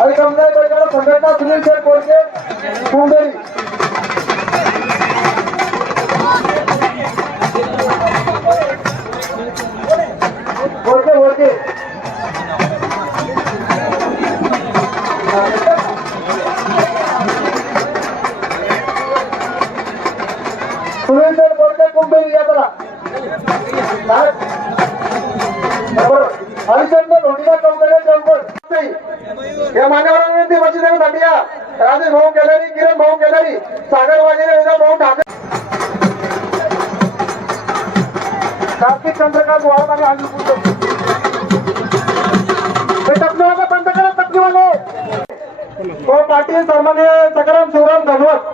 आणि कमराई बैठक संघटना सुनील शेठ कोडके कुंभेरी कोडके कोडके सुनील शेठ कोडके या नाही. या मान्यवरांना विनंती वचिदेव दांडिया. राजे भाऊ केदारी किरण भाऊ केदारी सागर वाजेरे विनोद भाऊ ठाकरे. कार्तिक चंद्रकांत वाळत आणि हाजी पुरतो हे तो पाटील सन्मान्य सकाराम शिवराम धनवत.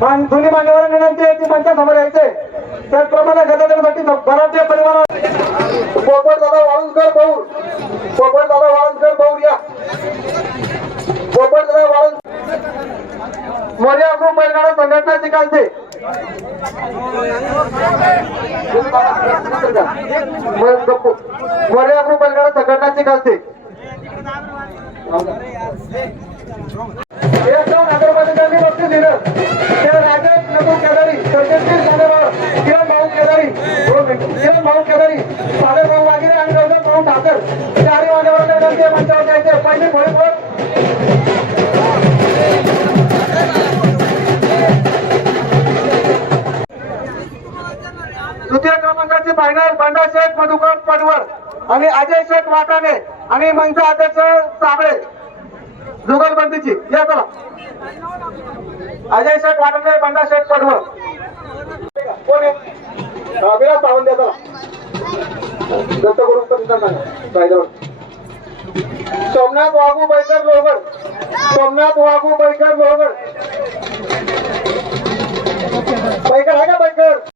दोन्ही मान्यवरांना विनंती आहे की मंचासमोर यायचे. त्याचप्रमाणे गदाधरसाठी भराचे परिवार पोपट दादा वाळुंजकर भाऊ पोपट दादा वाळुंजकर भाऊ या. पोपट दादा वाळुंज मोर्या ग्रुप बैलगाडा संघटना चिकालचे. मोर्या ग्रुप बैलगाडा संघटना चिकालचे. नगरपालिकांनी बक्षीस दिलं. आणि चारही मान्यवरांना विनंती आहे मंचावर जायचे पहिली तृतीय क्रमांकाची फायनल बंडा शेख मधुकर पडवळ आणि अजय शेठ वाटाणे आणि मंच अध्यक्ष साबळे. जुगलबंदीची. या चला. अजय शेठ वाटाणे बंडा शेठ पडवळ कोण आहे? विराज विलास चला. दत्त गुरु फायद्यावर सोमनाथ वाघू बैकर लोहगड. सोमनाथ वाघू बैकर लोहगड. बैकर आहे का बैकर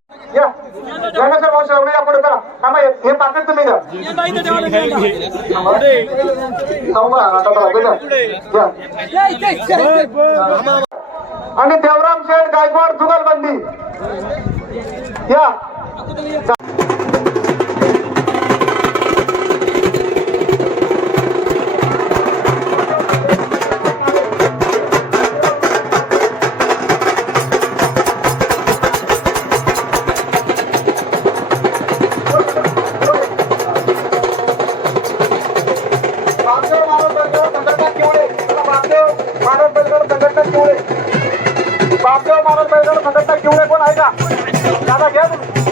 आणि देवराम शेठ गायकवाड जुगलबंदी. या. संघटना किवळे बापदेव मानव बैलगाडा संघटना किवळे कोण आहे का? दादा घ्या तुम्ही.